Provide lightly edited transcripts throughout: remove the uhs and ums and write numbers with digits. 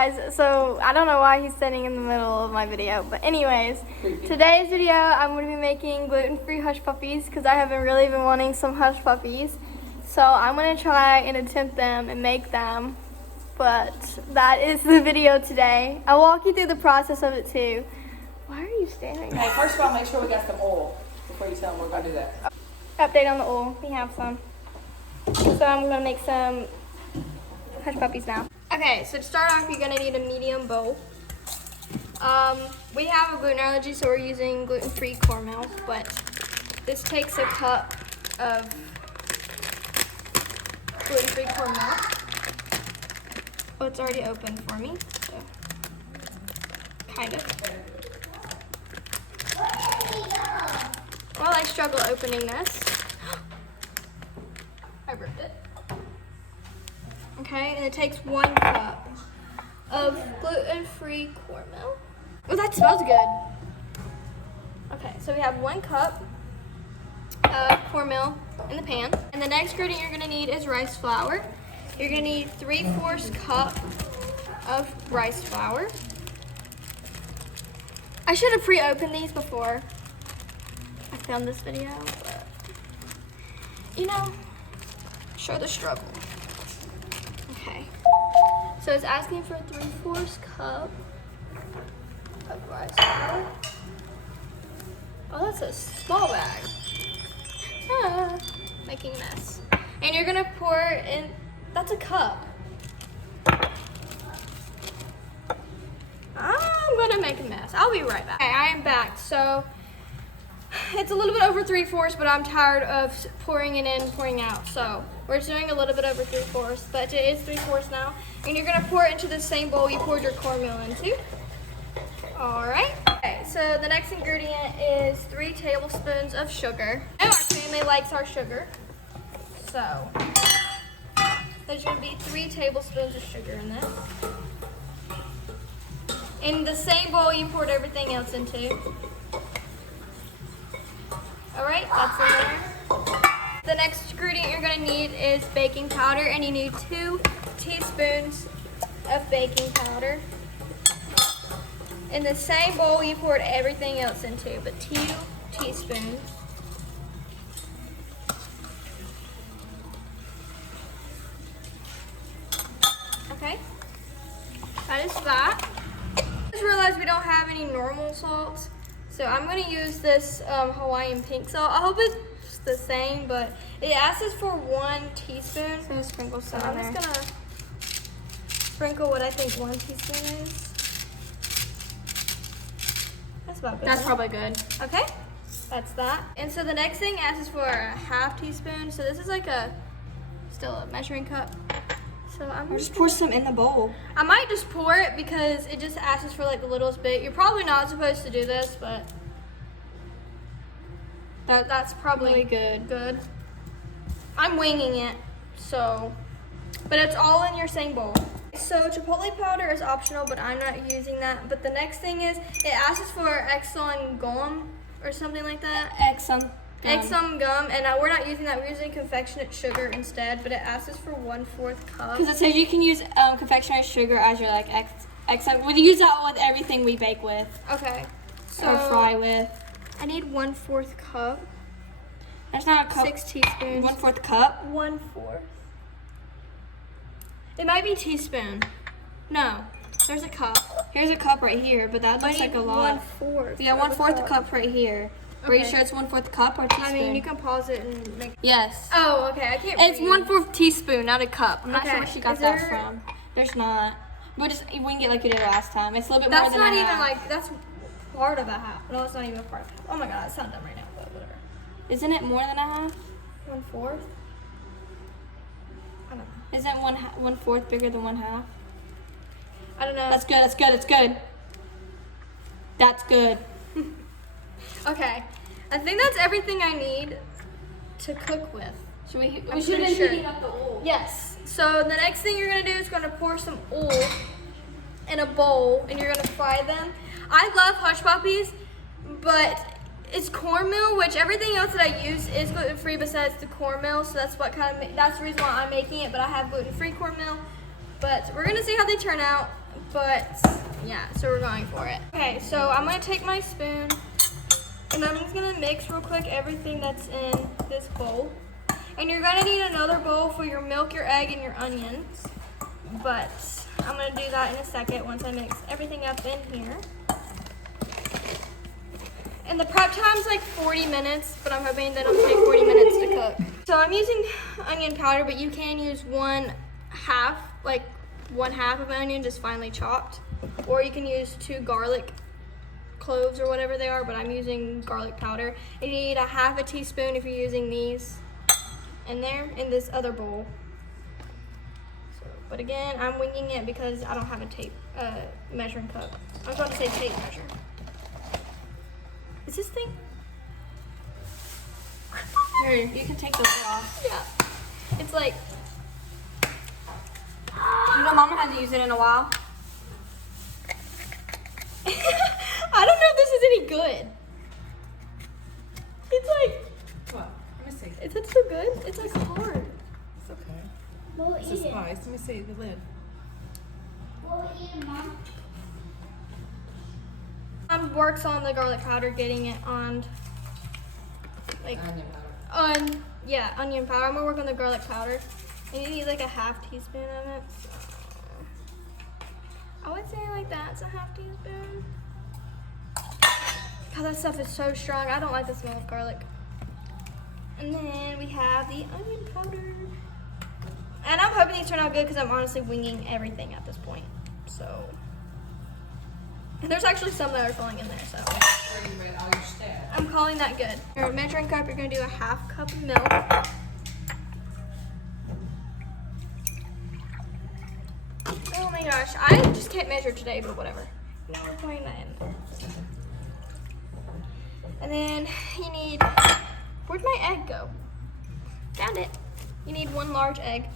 guys, so I don't know why he's sitting in the middle of my video, but anyways, today's video I'm going to be making gluten-free hush puppies because I haven't really been wanting some hush puppies. So I'm going to try and attempt them and make them, but that is the video today. I'll walk you through the process of it too. Why are you staring? Hey, first of all, make sure we got some oil before you tell them we're going to do that. Update on the oil, we have some. So I'm going to make some hush puppies now. Okay, so to start off, you're gonna need a medium bowl. We have a gluten allergy, so we're using gluten-free cornmeal, but this takes a cup of gluten-free cornmeal. Oh, it's already open for me, so kind of. While I struggle opening this, I ripped it. Okay, and it takes 1 cup of gluten-free cornmeal. Oh, that smells good. Okay, so we have 1 cup of cornmeal in the pan. And the next ingredient you're gonna need is rice flour. You're gonna need 3/4 cup of rice flour. I should have pre-opened these before I filmed this video, but you know, show the struggle. Okay, so it's asking for 3/4 cup of rice flour. Oh, that's a small bag. Making a mess. And you're gonna pour in, that's a cup. I'm gonna make a mess. I'll be right back. Okay, I am back. So it's a little bit over 3/4, but I'm tired of pouring it in, pouring out. So we're doing a little bit over 3/4, but it is 3/4 now. And you're gonna pour it into the same bowl you poured your cornmeal into. All right. Okay, so the next ingredient is 3 tablespoons of sugar. I know our family likes our sugar. So there's gonna be 3 tablespoons of sugar in this. In the same bowl you poured everything else into. All right, that's in there. The next ingredient you're gonna need is baking powder, and you need 2 teaspoons of baking powder. In the same bowl you poured everything else into, but 2 teaspoons. Okay, that is that. I just realized we don't have any normal salts. So I'm gonna use this Hawaiian pink salt. I hope it's the same, but it asks for 1 teaspoon. So I'm sprinkle some. I'm just gonna sprinkle what I think 1 teaspoon is. That's about good. That's probably good. Okay, that's that. And so the next thing asks for a 1/2 teaspoon. So this is like still a measuring cup. So I'm gonna just pour some in the bowl. I might just pour it because it just asks for like the littlest bit. You're probably not supposed to do this, but that's probably good. I'm winging it, so, but it's all in your same bowl. So chipotle powder is optional, but I'm not using that. But the next thing is, it asks for Exxon gum or something like that. Exxon gum, and we're not using that. We're using confectionate sugar instead, but it asks us for 1/4 cup. Because it says you can use confectionery sugar as your like Exxon. We use that with everything we bake with. Okay. So or fry with. I need 1/4 cup. That's not a cup. 6 teaspoons. 1/4 cup. 1/4. It might be teaspoon. No, there's a cup. Here's a cup right here, but that looks like a lot. 1/4. Yeah, 1/4 cup right here. Are you sure it's 1/4 cup or teaspoon? I mean, you can pause it and make. Yes. Oh, okay. I can't. It's read. 1/4 teaspoon, not a cup. I'm not sure Okay. where she got that from. There's not. We can get like we did last time. It's a little bit That's more than not a even half. like that's part of a half. No, it's not even a part of a half. Oh my god, it sounds dumb right now, but whatever. Isn't it more than a half? 1/4. I don't know. Isn't 1/4 bigger than 1/2? I don't know. That's good. That's good. That's good. That's good. Okay. I think that's everything I need to cook with. Should we I'm should pretty have sure. heating up the oil. Yes. So the next thing you're gonna do is gonna pour some oil in a bowl, and you're gonna fry them. I love hush puppies, but it's cornmeal, which everything else that I use is gluten-free besides the cornmeal, so that's what that's the reason why I'm making it, but I have gluten-free cornmeal. But we're gonna see how they turn out. but yeah, so we're going for it. Okay, so I'm gonna take my spoon and I'm just gonna mix real quick everything that's in this bowl. And you're gonna need another bowl for your milk, your egg, and your onions. But I'm gonna do that in a second once I mix everything up in here. And the prep time's like 40 minutes, but I'm hoping that it'll take 40 minutes to cook. So I'm using onion powder, but you can use one half of an onion just finely chopped. Or you can use 2 garlic cloves or whatever they are, but I'm using garlic powder. And you need a half a teaspoon if you're using these in there in this other bowl. So, but again, I'm winging it because I don't have a tape measuring cup. I was about to say tape measure. Is this thing? Here, you can take those off. Yeah. It's like, You know, Mama hasn't used it in a while. I don't know if this is any good. It's like, What? Let me see. is it so good? It's like hard. It's okay. We'll It's a eat it. spice. Let me see the lid. We'll eat it, Mom. Works on the garlic powder, getting it on, like, Onion powder. onion powder. I'm gonna work on the garlic powder. And you need like a half teaspoon of it. So I would say like that's a half teaspoon. God, that stuff is so strong. I don't like the smell of garlic. And then we have the onion powder. And I'm hoping these turn out good because I'm honestly winging everything at this point. So, and there's actually some that are falling in there, so Where you read all your steps. I'm calling that good. Your measuring cup, you're gonna do a half cup of milk. Oh my gosh, I just can't measure today, but whatever. Now we're pouring that in. And then you need, where'd my egg go? Found it. You need 1 large egg.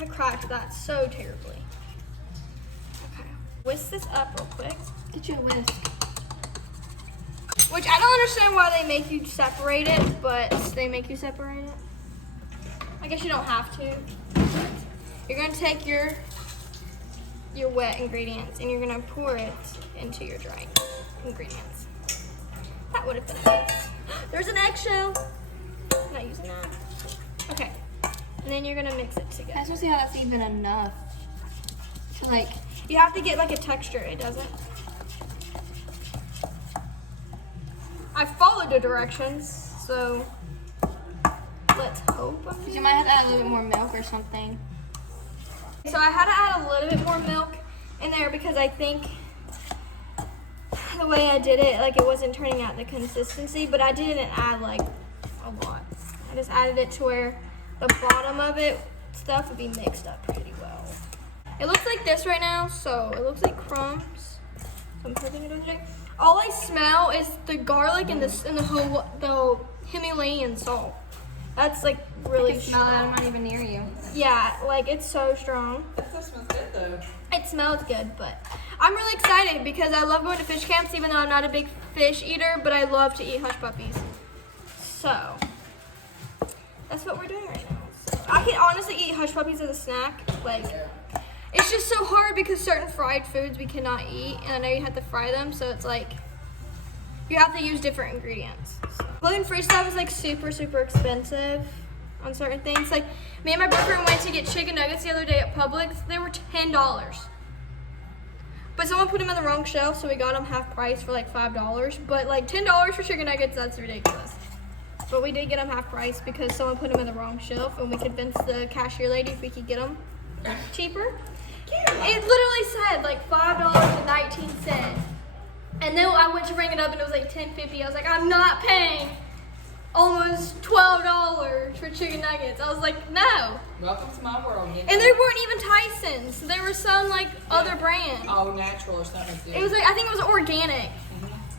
I cracked that so terribly. Okay. Whisk this up real quick. Get you a whisk. Which I don't understand why they make you separate it, but they make you separate it. I guess you don't have to. But you're gonna take your wet ingredients and you're gonna pour it into your dry ingredients. That would have been nice. There's an eggshell. I'm not using that. Okay. And then you're gonna mix it I together. just want to see how that's even enough to like. You have to get like a texture, it doesn't. I followed the directions, so let's hope. You might have to add a little bit more milk or something. So I had to add a little bit more milk in there because I think the way I did it, like it wasn't turning out the consistency, but I didn't add like a lot. I just added it to where the bottom of it stuff would be mixed up pretty well. It looks like this right now, so it looks like crumbs. So I'm putting it over there. All I smell is the garlic and the Himalayan salt. That's like really I can smell that. I'm strong. not even near you. Yeah, like it's so strong. That stuff smells good though. It smells good, but I'm really excited because I love going to fish camps even though I'm not a big fish eater, but I love to eat hush puppies. So, that's what we're doing right now. So, I can honestly eat hush puppies as a snack. Like, it's just so hard because certain fried foods we cannot eat, and I know you have to fry them, so it's like, you have to use different ingredients. So. Gluten-free stuff is like super, super expensive on certain things. Like, me and my boyfriend went to get chicken nuggets the other day at Publix. They were $10. But someone put them in the wrong shelf, so we got them half price for like $5. But like $10 for chicken nuggets, that's ridiculous. But we did get them half price because someone put them in the wrong shelf, and we convinced the cashier lady if we could get them cheaper. It literally said like $5.19. And then I went to ring it up and it was like $10.50. I was like, I'm not paying almost $12 for chicken nuggets. I was like, no. Welcome to my world. And they weren't even Tyson's. They were some like other brand. Oh, natural or something. It was like, I think it was organic.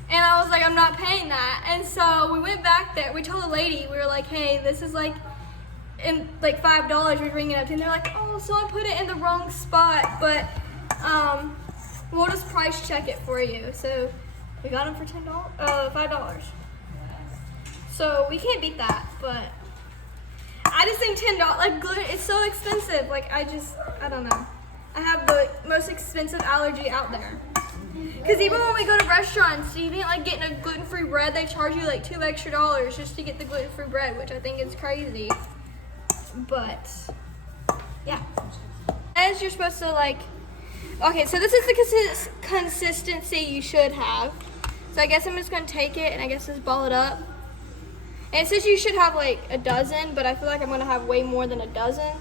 And I was like, I'm not paying that. And so we went back there. We told the lady, we were like, hey, this is like in like $5. We ring it up. And they're like, oh, someone put it in the wrong spot. But we'll just price check it for you. So we got them for $5. So we can't beat that, but I I just think $10, like gluten, it's so expensive. Like I don't know. I have the most expensive allergy out there. Because even when we go to restaurants, even like getting a gluten-free bread, they charge you like $2 extra just to get the gluten-free bread, which I think is crazy. But yeah, as you're supposed to like. Okay, so this is the consistency you should have. So I guess I'm just gonna take it and I guess just ball it up. And it says you should have like a dozen, but I feel like I'm gonna have way more than a dozen.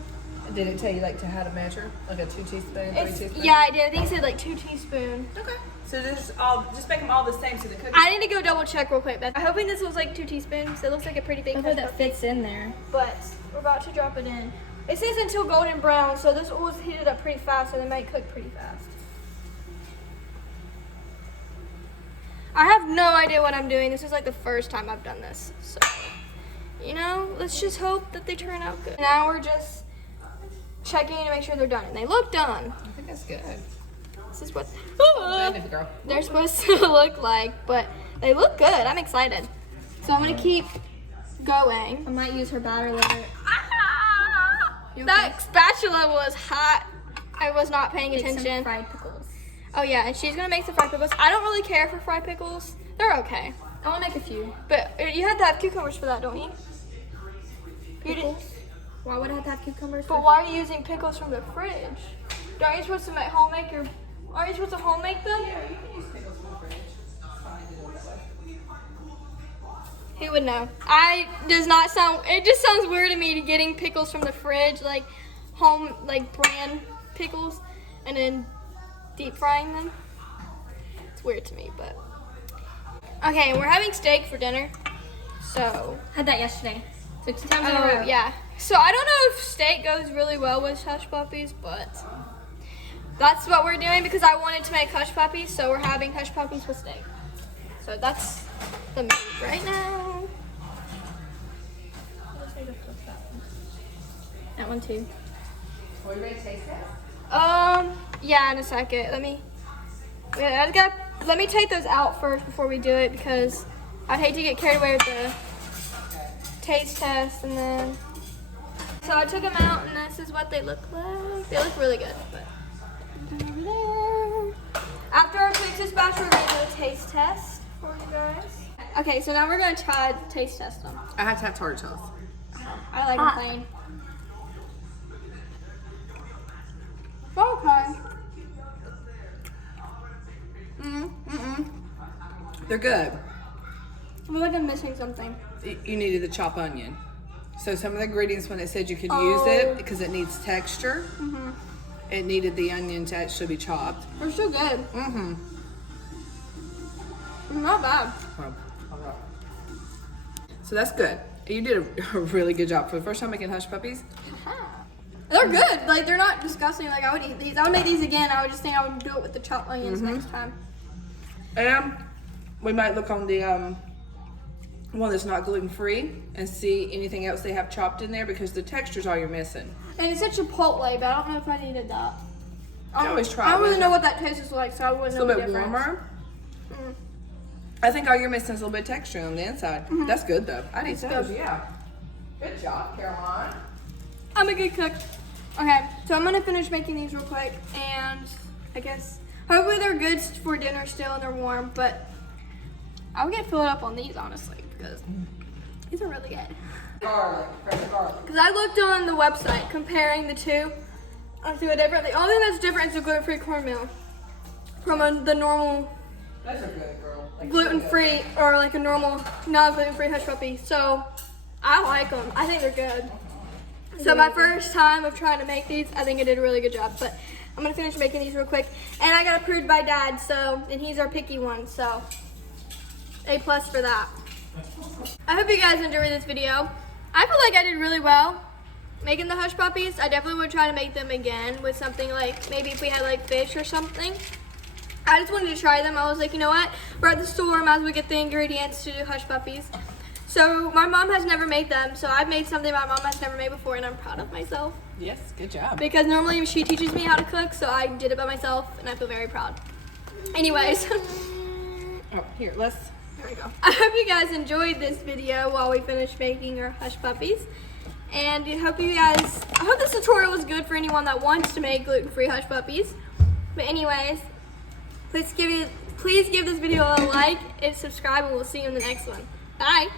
Did it tell you like to how to measure? Like a 2 teaspoons, 3 teaspoons? Yeah, I did. I think it said like 2 teaspoons. Okay. So just make them all the same so the cookies. I need to go double check real quick. I'm hoping this was like 2 teaspoons. It looks like a pretty big. Hopefully that fits in there. But we're about to drop it in. It says until golden brown, so this was heated up pretty fast, so they might cook pretty fast. I have no idea what I'm doing. This is like the first time I've done this. So, you know, let's just hope that they turn out good. Now we're just checking to make sure they're done. And they look done. I think that's good. This is what Girl. they're supposed to look like, but they look good. I'm excited. So I'm going to keep going. I might use her batter later. That spatula was hot. I was not paying Make some attention. fried pickles. Oh yeah, and she's gonna make some fried pickles. I don't really care for fried pickles. They're okay. I want to make a few. But you have to have cucumbers for that, don't you? You did. Pickles? Why would I have to have cucumbers? But why are you using pickles from the fridge? Aren't you supposed to aren't you supposed to home make them? Who would know? It just sounds weird to me to getting pickles from the fridge, like home, like brand pickles, and then deep frying them. It's weird to me, but. Okay, we're having steak for dinner, so. Had that yesterday. 6 times in a row. Yeah. So I don't know if steak goes really well with hush puppies, but that's what we're doing because I wanted to make hush puppies, so we're having hush puppies with steak. So that's the move right now. That one too. Are you ready to taste that? Yeah, in a second. Let me take those out first before we do it because I'd hate to get carried away with the taste test and then. So I took them out and this is what they look like. They look really good, but over there. After our Twix's batch, we're gonna do a taste test for you guys. Okay, so now we're gonna try to taste test them. I have to have tartar sauce. I like them plain. Okay. They're good. I feel like I'm missing something. You needed the chopped onion. So some of the ingredients when it said you could use it because it needs texture, it needed the onion to actually be chopped. They're so good. Not bad. So that's good. You did a really good job for the first time making hush puppies. They're good. Like they're not disgusting. Like I would eat these. I would make these again. I would just think I would do it with the chopped onions next time. And we might look on the one that's not gluten free and see anything else they have chopped in there because the texture's all you're missing. And it's such Chipotle, but I don't know if I needed that. I always try. I don't it really with know it. what that taste is like, so I wouldn't It's a know little the bit difference. warmer. I think all you're missing is a little bit of texture on the inside. That's good though. I need those. Yeah. Good job, Caroline. I'm a good cook. Okay, so I'm gonna finish making these real quick, and I guess hopefully they're good for dinner still and they're warm. But I would get filled up on these honestly because these are really good. Garlic, fresh garlic. Because I looked on the website comparing the two. I see it different. The only thing that's different is the gluten-free cornmeal from the normal Those are good, girl. Like, gluten-free or like a normal non-gluten-free hush puppy. So I like them. I think they're good. So my first time of trying to make these, I think I did a really good job. But I'm gonna finish making these real quick. And I got approved by Dad, and he's our picky one. So A+ for that. I hope you guys enjoyed this video. I feel like I did really well making the hush puppies. I definitely would try to make them again with something like, maybe if we had like fish or something. I just wanted to try them. I was like, you know what? We're at the store, might as well get the ingredients to do hush puppies. So my mom has never made them, so I've made something my mom has never made before, and I'm proud of myself. Yes, good job. Because normally she teaches me how to cook, so I did it by myself, and I feel very proud. Anyways. Oh, here, There we go. I hope you guys enjoyed this video while we finish making our hush puppies. And I hope this tutorial was good for anyone that wants to make gluten-free hush puppies. But anyways, please give this video a like and subscribe, and we'll see you in the next one. Bye.